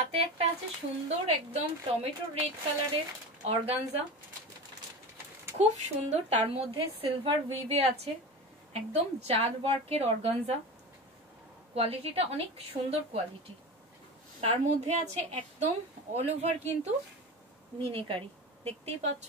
হাতে একটা আছে সুন্দর একদম টমেটো রেড কালারের অর্গানজা, খুব সুন্দর, তার মধ্যে সিলভার উইভে আছে, একদম জাল ওয়ার্কের অর্গানজা, কোয়ালিটিটা অনেক সুন্দর কোয়ালিটি। তার মধ্যে আছে একদম অল ওভার কিন্তু মিনেকারি, দেখতেই পাচ্ছ,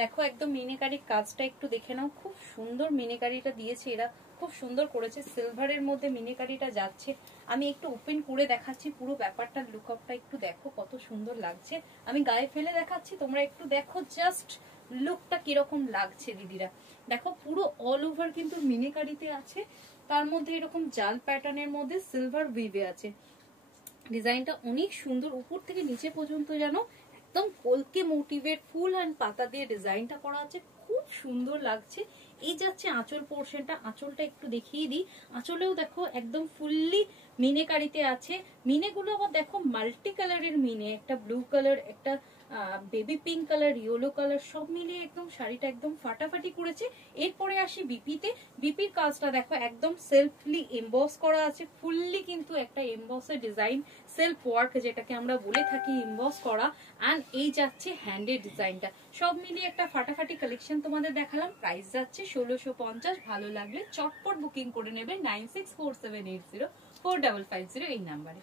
দেখো একদম মিনেকারির কাজটা একটু দেখে নাও, খুব সুন্দর মিনেকারিটা দিয়েছে এরা, খুব সুন্দর করেছে, সিলভারের মধ্যে মিনেকারিটা যাচ্ছে। আমি একটু ওপেন করে দেখাচ্ছি পুরো ব্যাপারটা, লুকআপটা একটু দেখো কত সুন্দর লাগছে। আমি গায়ে ফেলে দেখাচ্ছি, তোমরা একটু দেখো জাস্ট লুকটা কিরকম লাগছে দিদিরা। দেখো পুরো অল ওভার কিন্তু মিনেকারিতে আছে, তার মধ্যে এরকম জাল প্যাটার্নের মধ্যে সিলভার উইভে আছে। ডিজাইনটা অনেক সুন্দর, উপর থেকে নিচে পর্যন্ত যেন একদম কলকে মোটিভের ফুল অ্যান্ড পাতা দিয়ে ডিজাইনটা করা আছে, খুব সুন্দর লাগছে। এই যাচ্ছে আঁচল পোর্শনটা, আঁচলটা একটু দেখিয়ে দিই। আঁচলেও দেখো একদম ফুললি মিনেকারিতে আছে। মিনেগুলো আবার দেখো মাল্টি কালারের মিনে, একটা ব্লু কালার, একটা baby pink colour, yellow colour, সব মিলিয়ে একদম শাড়িটা একদম ফাটাফাটি করেছে। এরপরে আসি বিপিতে। বিপির কাজটা দেখো একদম সেলফলি এমবস করা আছে, ফুললি কিন্তু একটা এমবসের ডিজাইন, সেলফ ওয়ার্ক যেটাকে আমরা বলে থাকি এমবস করা। অ্যান্ড এই যাচ্ছে হ্যান্ডের ডিজাইনটা, সব মিলিয়ে একটা ফাটাফাটি কালেকশন তোমাদের দেখালাম। প্রাইস যাচ্ছে 1650। ভালো লাগলে চটপট বুকিং করে নেবে 9647804550 এই নাম্বারে।